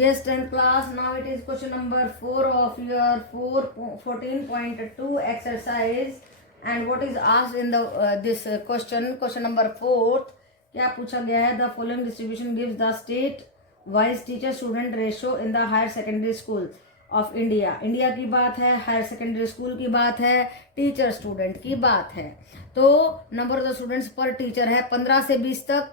Yes, 10th class. Now it is question number 4 of your 14.2 exercise. And what is asked in the this question number 4, क्या पूछा गया है? The following distribution gives the state wise teacher student ratio in the higher secondary school of India. India की बात है, higher secondary school की बात है, टीचर स्टूडेंट की बात है. तो number of the students per teacher है 15 से 20 तक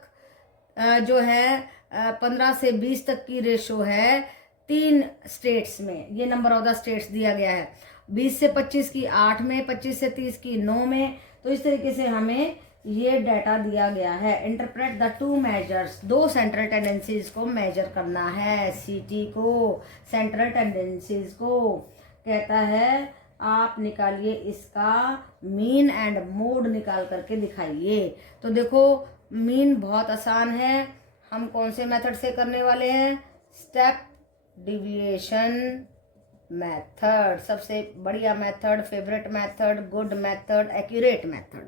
जो है 15 से 20 तक की रेशो है 3 स्टेट्स में. ये नंबर ऑफ द स्टेट्स दिया गया है. 20 से 25 की 8 में, 25 से 30 की 9 में. तो इस तरीके से हमें ये डाटा दिया गया है. Interpret the two measures. 2 central tendencies को मेजर करना है. सीटी को, सेंट्रल टेंडेंसीज को कहता है आप निकालिए इसका मीन एंड मोड निकाल करके दिखाइए. तो देखो मीन बहुत आसान है. हम कौन से मेथड से करने वाले हैं? Step deviation method. सबसे बढ़िया method, favourite method, good method, accurate method.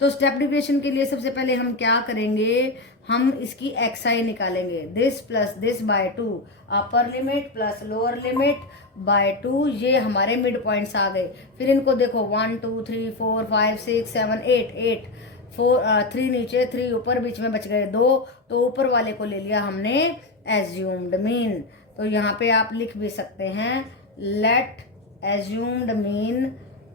तो स्टेप डिविएशन के लिए सबसे पहले हम क्या करेंगे? हम इसकी एक्सआई निकालेंगे. This plus this by 2, upper limit plus lower limit by 2. ये हमारे मिड पॉइंट्स आ गए. फिर इनको देखो 1 2 3 4 5 6 7 8 3 नीचे, 3 ऊपर, बीच में बच गए 2. तो ऊपर वाले को ले लिया हमने एज्यूम्ड मीन. तो यहाँ पे आप लिख भी सकते हैं लेट एज्यूम्ड मीन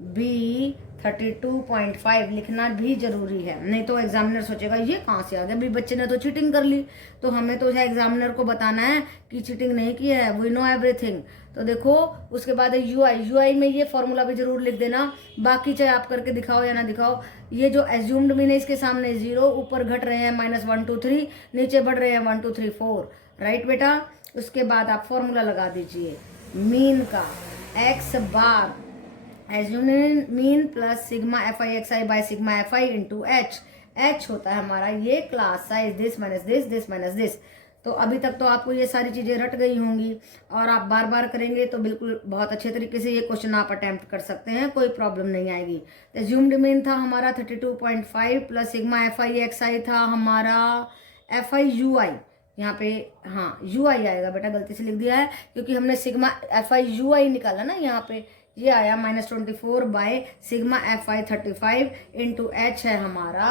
बी 32.5. लिखना भी जरूरी है, नहीं तो एग्जामिनर सोचेगा ये कहाँ से आ गया, अभी बच्चे ने तो चीटिंग कर ली. तो हमें तो एग्जामिनर को बताना है कि चीटिंग नहीं की है. We know everything. तो देखो उसके बाद है यूआई में ये फॉर्मूला भी जरूर लिख देना. बाकी चाहे आप करके दिखाओ या ना दिखाओ. ये जो एज्यूम्ड मीन है इसके सामने 0, ऊपर घट रहे हैं -1 2 3, नीचे बढ़ रहे हैं 1 2 3 4. राइट बेटा. उसके बाद आप फॉर्मूला लगा दीजिए मीन का. X bar assumed mean plus sigma F I X I by sigma F I into H. H होता है हमारा ये class size. This minus this, this minus this. तो अभी तक तो आपको ये सारी चीजें रट गई होंगी और आप बार बार करेंगे तो बिल्कुल बहुत अच्छे तरीके से ये क्वेश्चन आप अटेम्प्ट कर सकते हैं. कोई प्रॉब्लम नहीं आएगी. एज्यूम्ड मीन था हमारा 32.5 प्लस sigma F I X I था हमारा एफ आई यू आई. यहाँ पे हाँ यू आई आएगा बेटा, गलती से लिख दिया है क्योंकि हमने सिग्मा एफ आई यू आई निकाला ना. यहाँ पे ये आया -24 by sigma F I 35 into H है हमारा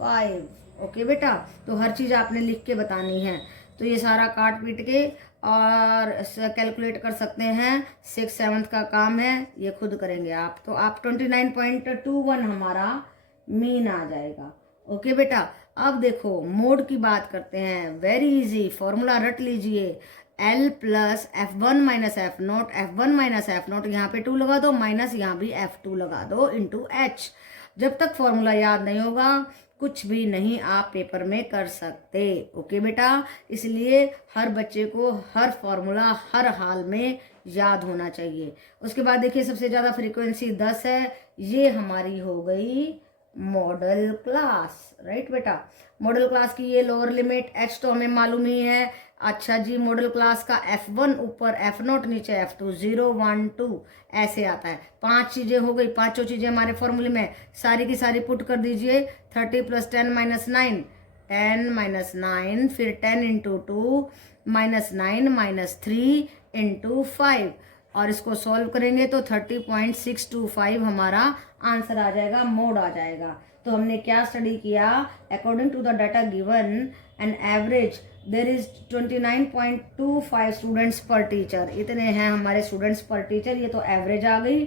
5. ओके बेटा. तो हर चीज़ आपने लिख के बतानी है. तो ये सारा काट पीट के और कैलकुलेट कर सकते हैं. 6 7 का काम है, ये खुद करेंगे आप. तो आप 29.21 हमारा मीन आ जाएगा. ओके बेटा. अब देखो मोड की बात करते हैं. वेरी इजी फॉर्मूला रट लीजिए. L plus F1 minus F note, F1 minus F note. यहाँ पे 2 लगा दो, माइनस यहाँ भी F2 लगा दो इंटू एच. जब तक फॉर्मूला याद नहीं होगा कुछ भी नहीं आप पेपर में कर सकते. ओके बेटा. इसलिए हर बच्चे को हर फॉर्मूला हर हाल में याद होना चाहिए. उसके बाद देखिए सबसे ज़्यादा फ्रीक्वेंसी 10 है. ये हमारी हो गई मॉडल क्लास. राइट बेटा. मॉडल क्लास की ये लोअर लिमिट एच तो हमें मालूम ही है. अच्छा जी. मॉडल क्लास का F1 ऊपर, F0 नीचे, F2 0 1 2 ऐसे आता है. 5 चीजें हो गई. 5 चीजें हमारे फॉर्मूले में सारी की सारी पुट कर दीजिए. 30 प्लस 10 माइनस 9, 10 माइनस 9, फिर 10 इंटू 2 माइनस 9 माइनस 3 इंटू 5. और इसको सॉल्व करेंगे तो 30.625 हमारा आंसर आ जाएगा, मोड आ जाएगा. तो हमने क्या स्टडी किया? According to the data given an average there is 29.25 students per teacher. इतने हैं हमारे स्टूडेंट्स पर टीचर. ये तो एवरेज आ गई.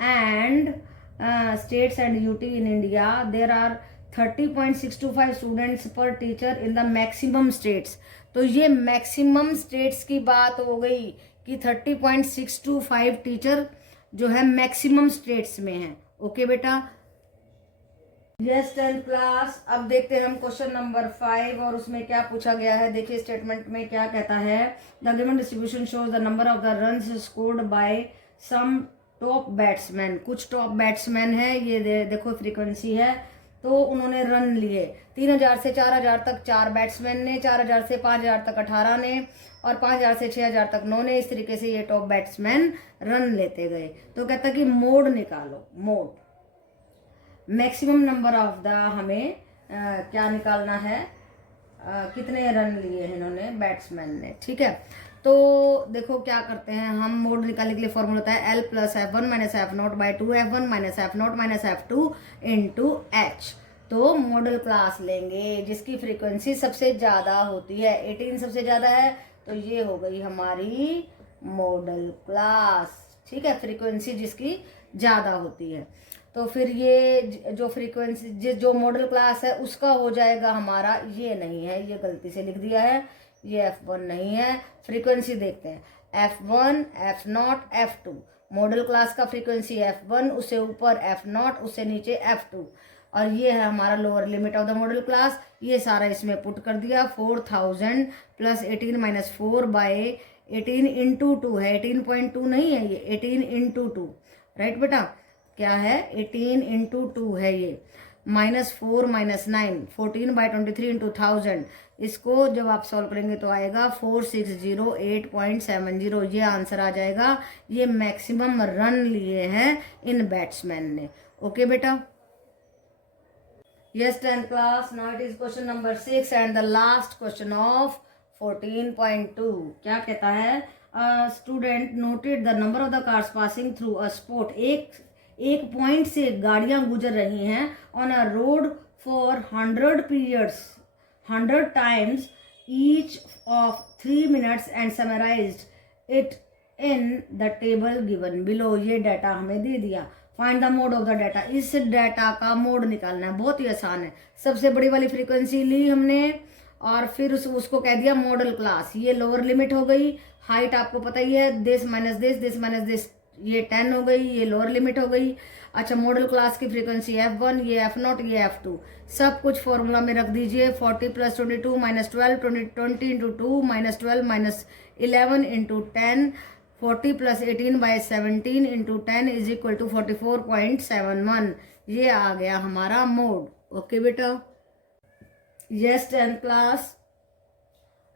And states and UT in India there are 30.625 students per teacher in the maximum states. तो ये maximum states की बात हो गई कि 30.625 टीचर जो है मैक्सिमम स्टेट्स में है. ओके बेटा. Yes 10th class. अब देखते हैं हम क्वेश्चन नंबर 5 और उसमें क्या पूछा गया है. देखिए स्टेटमेंट में क्या कहता है. The given distribution shows the number of the runs scored by some top batsman. कुछ टॉप बैट्समैन है. ये देखो फ्रीक्वेंसी है. तो उन्होंने रन लिए 3000 से 4000 तक 4 बैट्समैन ने, 4000 से 5000 तक 18 ने और 5000 से 6000 तक 9 ने. इस तरीके से ये टॉप बैट्समैन रन लेते गए. तो कहता कि मोड निकालो. Mode maximum number of the हमें क्या निकालना है, कितने रन लिए हैं इन्होंने बैट्समैन ने. ठीक है. तो देखो क्या करते हैं हम, मोड निकालने के लिए फॉर्मूला होता है L plus F1 minus F0 by 2 F1 minus F0 minus F2 into H। तो मॉडल क्लास लेंगे जिसकी फ्रीक्वेंसी सबसे ज़्यादा होती है, 18 सबसे ज़्यादा है, तो ये हो गई हमारी मॉडल क्लास। ठीक है, फ्रीक्वेंसी जिसकी ज़्यादा होती है। तो फिर ये जो फ्रीक्वेंसी जो मॉडल क्लास है उसका हो जाएगा हमारा, ये नहीं है, ये गलती से लिख दिया है, ये F1 नहीं है। फ्रीक्वेंसी देखते हैं, F1 F0 F2। Model class का फ्रीक्वेंसी F1, उससे ऊपर F0, उससे नीचे F2, और ये है हमारा lower limit of the model class. ये सारा इसमें पुट कर दिया, 4000 प्लस 18 माइनस 4 बाई 18 इंटू 2 है, 18.2 नहीं है, ये 18 इंटू 2, राइट बेटा, क्या है 18 इंटू 2 है ये, माइनस 4 माइनस 9, 14 बाई 23 इंटू 1000। इसको जब आप सॉल्व करेंगे तो आएगा 4608.70, ये आंसर आ जाएगा। ये मैक्सिमम रन लिए हैं इन बैट्समैन ने। ओके बेटा, yes 10th class, now it is question number 6 and the last question of 14.2। क्या कहता है, student noted the number of the cars passing through a spot. एक पॉइंट से गाड़ियां गुजर रही हैं on a road for 100 periods 100 times each of 3 minutes and summarised it in the table given below. ये डाटा हमें दे दिया, find the mode of the data. इस डाटा का मोड निकालना है, बहुत ही आसान है। सबसे बड़ी वाली फ्रीक्वेंसी ली हमने और फिर उसको कह दिया मॉडल क्लास। ये लोअर लिमिट हो गई, हाइट आपको पता ही है, this minus this minus this, ये 10 हो गई, ये लोअर लिमिट हो गई। अच्छा, मॉडल क्लास की फ्रीक्वेंसी F1, ये F0, ये F2, सब कुछ फॉर्मूला में रख दीजिए। 40 plus 22 minus 12, 20 into 2 minus 12 minus 11 into 10, 40 plus 18 by 17 into 10 is equal to 44.71। ये आ गया हमारा मोड। ओके बेटा, यस 10th क्लास,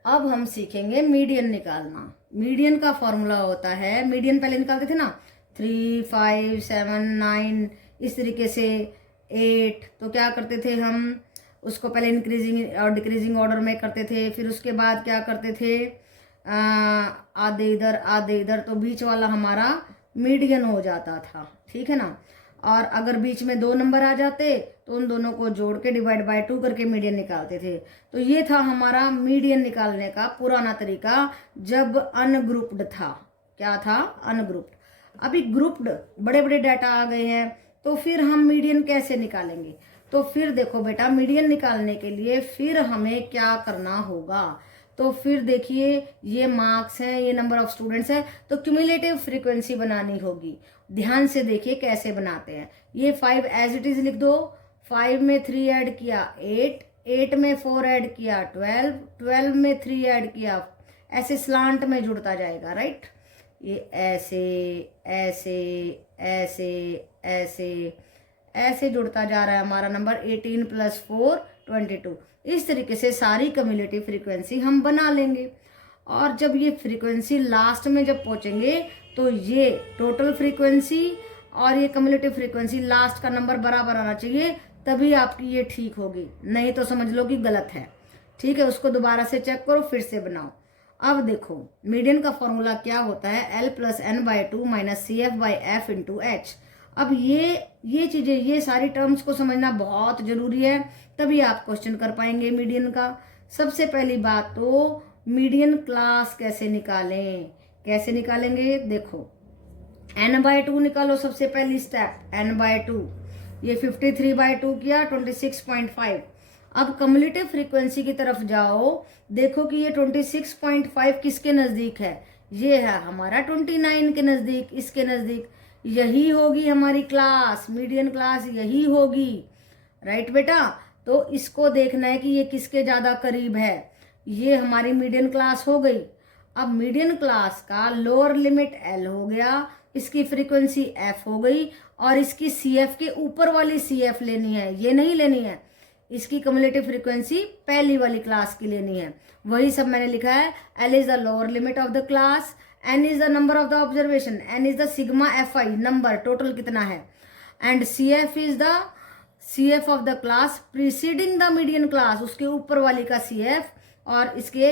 अब हम सीखेंगे मीडियन निकालना। मीडियन का फॉर्मूला होता है, मीडियन पहले निकालते थे ना, 3, 5, 7, 9, इस तरीके से 8। तो क्या करते थे हम, उसको पहले इंक्रीजिंग और डिक्रीजिंग ऑर्डर में करते थे, फिर उसके बाद क्या करते थे, आधे इधर आधे इधर, तो बीच वाला हमारा मीडियन हो जाता था। ठीक है ना, और अगर बीच में 2 नंबर आ जाते तो उन दोनों को जोड़ के डिवाइड बाय 2 करके मीडियन निकालते थे। तो ये था हमारा मीडियन निकालने का पुराना तरीका, जब अनग्रुप्ड था। क्या था, अनग्रुप्ड। अभी ग्रुप्ड बड़े बड़े डाटा आ गए हैं, तो फिर हम मीडियन कैसे निकालेंगे। तो फिर देखो बेटा, मीडियन निकालने के लिए फिर हमें क्या करना होगा। तो फिर देखिए, ये मार्क्स हैं, ये नंबर ऑफ स्टूडेंट्स है, तो क्यूमुलेटिव फ्रीक्वेंसी बनानी होगी। ध्यान से देखिए कैसे बनाते हैं। ये 5 एज इट इज लिख दो, 5 में 3 ऐड किया 8, 8 में 4 ऐड किया 12, 12 में 3 ऐड किया, ऐसे स्लांट में जुड़ता जाएगा, राइट। ये ऐसे ऐसे ऐसे ऐसे ऐसे जुड़ता जा रहा है हमारा नंबर। 18 प्लस 4 22। इस तरीके से सारी क्यूमुलेटिव फ्रीक्वेंसी हम बना लेंगे। और जब ये फ्रीक्वेंसी लास्ट में जब पहुंचेंगे तो ये टोटल फ्रीक्वेंसी और ये क्यूमुलेटिव फ्रीक्वेंसी लास्ट का नंबर बराबर आना चाहिए, तभी आपकी ये ठीक होगी, नहीं तो समझ लो कि गलत है। ठीक है, उसको दोबारा से चेक करो, फिर से बनाओ। अब देखो, मीडियन का फॉर्मूला क्या होता है, L plus n by 2 minus CF by F into H। अब ये चीजें, ये सारी टर्म्स को समझना बहुत जरूरी है, तभी आप क्वेश्चन कर पाएंगे मीडियन का। सबसे पहली बात तो मीडियन क्लास कैसे निकालें, कैसे निकालेंगे, देखो n बाई 2 निकालो, सबसे पहली स्टेप n बाई 2, ये 53 बाई 2 किया 26.5। अब क्यूमुलेटिव फ्रीक्वेंसी की तरफ जाओ, देखो कि ये 26.5 किसके नजदीक है, ये है हमारा 29 के नजदीक, इसके नजदीक। यही होगी हमारी क्लास, मीडियन क्लास यही होगी, राइट बेटा। तो इसको देखना है कि ये किसके ज्यादा करीब है। ये हमारी मीडियन क्लास हो गई। अब मीडियन क्लास का लोअर लिमिट L हो गया, इसकी फ्रीक्वेंसी F हो गई, और इसकी CF के ऊपर वाली CF लेनी है, ये नहीं लेनी है। इसकी क्यूमुलेटिव फ्रीक्वेंसी पहली वाली क्लास की लेनी है। वही सब मैंने लिखा है, L is the lower limit of the class, N is the number of the observation, N is the sigma FI number total कितना है, and CF is the CF of the class preceding the median class, उसके ऊपर वाली का CF, और इसके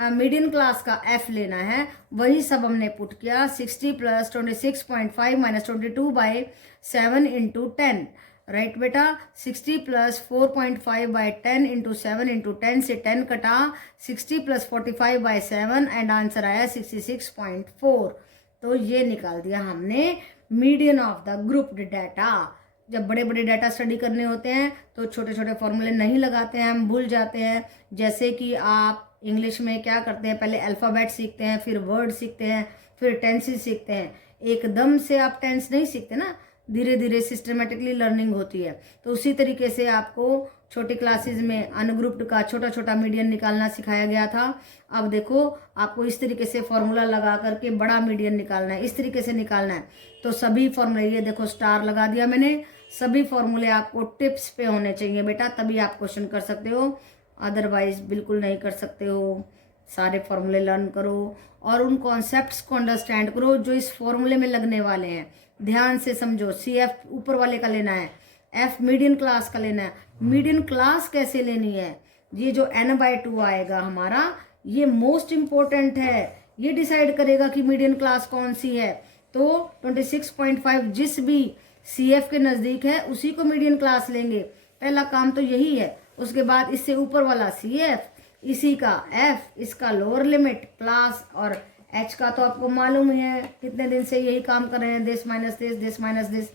median class का F लेना है, वही सब हमने पुट किया। 60 + 26.5 - 22/7 × 10, राइट बेटा। 60 + 4.5/10 × 7 × 10 से 10 कटा, 60 + 45/7 एंड आंसर आया 66.4। तो ये निकाल दिया हमने median of the grouped data. जब बड़े बड़े डाटा स्टडी करने होते हैं तो छोटे छोटे फॉर्मूले नहीं लगाते हैं, हम भूल जाते हैं। जैसे कि आप इंग्लिश में क्या करते हैं, पहले अल्फ़ाबेट सीखते हैं, फिर वर्ड सीखते हैं, फिर टेंसेस सीखते हैं। एकदम से आप टेंस नहीं सीखते ना, धीरे धीरे सिस्टमेटिकली लर्निंग होती है। तो उसी तरीके से आपको छोटी क्लासेस में अनग्रुप्ड का छोटा छोटा मीडियन निकालना सिखाया गया था। अब देखो आपको इस तरीके से फॉर्मूला लगा करके बड़ा मीडियन निकालना है, इस तरीके से निकालना है। तो सभी फॉर्मूले, ये देखो स्टार लगा दिया मैंने, सभी फॉर्मूले आपको टिप्स पे होने चाहिए बेटा, तभी आप क्वेश्चन कर सकते हो, अदरवाइज बिल्कुल नहीं कर सकते हो। सारे फॉर्मूले लर्न करो और उन कॉन्सेप्ट्स को अंडरस्टैंड करो जो इस फॉर्मूले में लगने वाले हैं। ध्यान से समझो। CF ऊपर वाले का लेना है, F मीडियन क्लास का लेना है। मीडियन क्लास कैसे लेनी है, ये जो n/2 आएगा हमारा, ये मोस्ट इम्पोर्टेंट है। ये डिसाइड करेगा कि मीडियन क्लास कौन सी है। तो 26.5 जिस भी CF के नज़दीक है उसी को मीडियन क्लास लेंगे। पहला काम तो यही है। उसके बाद इससे ऊपर वाला CF, इसी का F, इसका लोअर लिमिट क्लास, और H का तो आपको मालूम ही है, कितने दिन से यही काम कर रहे हैं, this minus this, this minus this.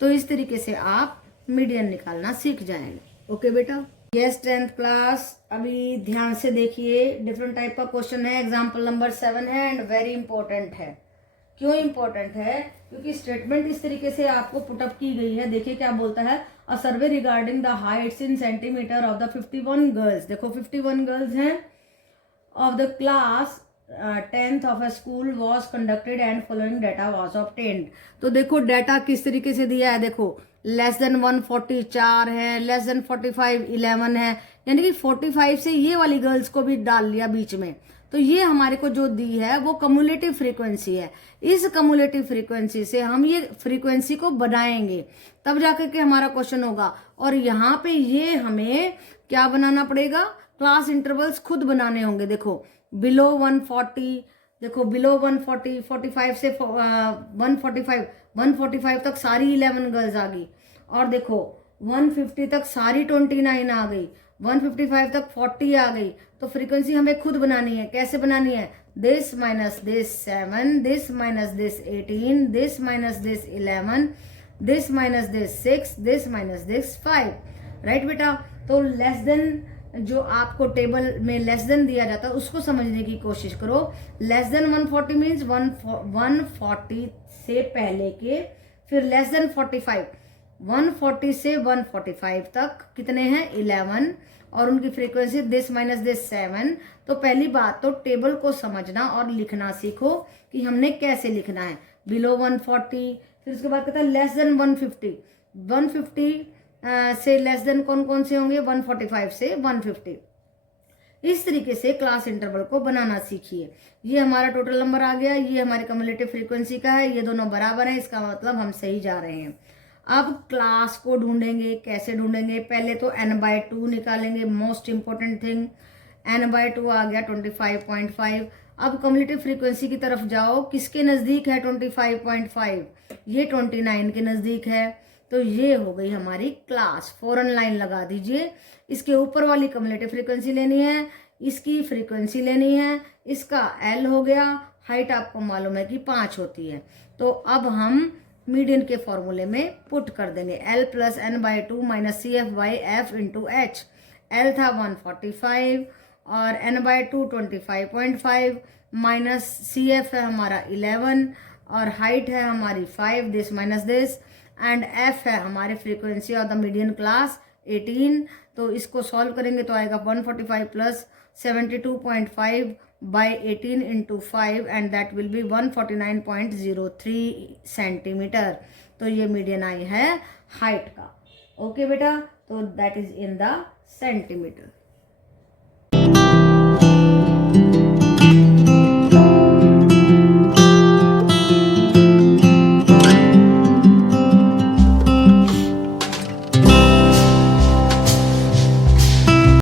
तो इस तरीके से आप मीडियन निकालना सीख जाएंगे। ओके बेटा। यस 10th क्लास, अभी ध्यान से देखिए, डिफरेंट टाइप का क्वेश्चन है। एग्जाम्पल नंबर 7 है एंड वेरी इंपॉर्टेंट है। क्यों इंपॉर्टेंट है? क्योंकि स्टेटमेंट इस तरीके से आपको पुटअप की गई है। देखिए क्या बोलता है, a survey regarding the heights in centimetre of the 51 girls. देखो 51 गर्ल्स हैं of the class 10th of a school was conducted and following data was obtained. तो देखो डाटा किस तरीके से दिया है, देखो लेस देन 140 4 है, लेस देन 45 11 है, यानी कि 45 से ये वाली गर्ल्स को भी डाल लिया बीच में। तो ये हमारे को जो दी है वो कम्युलेटिव फ्रीक्वेंसी है। इस कम्युलेटिव फ्रीक्वेंसी से हम ये फ्रीक्वेंसी को बनाएंगे, तब जाकर के हमारा क्वेश्चन होगा। और यहाँ पे ये हमें क्या बनाना पड़ेगा, क्लास इंटरवल्स खुद बनाने होंगे। देखो बिलो 140, देखो बिलो 140, 45 से 145 तक सारी 11 गर्ल्स आ गई। और देखो 150 तक सारी 29 आ गई, 155 तक 40 आ गई। तो फ्रीक्वेंसी हमें खुद बनानी है। कैसे बनानी है, this minus this 7, this minus this 18, this minus this 11, this minus this 6, this minus this 5, right बेटा। तो लेस देन जो आपको टेबल में लेस देन दिया जाता है उसको समझने की कोशिश करो। लेस देन 140 मीन्स 140 से पहले के, फिर लेस देन 45, 140 से 145 तक कितने हैं 11, और उनकी फ्रीक्वेंसी दिस माइनस दिस 7। तो पहली बात तो टेबल को समझना और लिखना सीखो कि हमने कैसे लिखना है। बिलो 140, फिर उसके बाद कहता है लेस देन 150, 150 से लेस देन कौन कौन से होंगे, 145 से 150। इस तरीके से क्लास इंटरवल को बनाना सीखिए। ये हमारा टोटल नंबर आ गया, ये हमारी कम्युलेटिव फ्रीक्वेंसी का है, ये दोनों बराबर हैं, इसका मतलब हम सही जा रहे हैं। अब क्लास को ढूंढेंगे। कैसे ढूंढेंगे, पहले तो n/2 निकालेंगे, मोस्ट इंपॉर्टेंट थिंग। n/2 आ गया 25.5। अब कम्युलेटिव फ्रीक्वेंसी की तरफ जाओ, किसके नज़दीक है 25.5, ये 29 के नज़दीक है। तो ये हो गई हमारी क्लास। फौरन लाइन लगा दीजिए। इसके ऊपर वाली कम्युलेटिव फ्रीक्वेंसी लेनी है, इसकी फ्रीक्वेंसी लेनी है, इसका L हो गया, हाइट आपको मालूम है कि 5 होती है। तो अब हम मीडियन के फॉर्मूले में पुट कर देंगे, L + n/2 - CF/F × H। L था 145 और n/2 25.5 माइनस CF है हमारा 11 और हाइट है हमारी 5, this minus this, and F है हमारे frequency of the median class 18। तो इसको सॉल्व करेंगे तो आएगा 145 + 72.5 by 18 × 5 and that will be 149.03 centimetre. तो ये मीडियन आई है हाइट का। ओके बेटा, तो that is in the centimetre.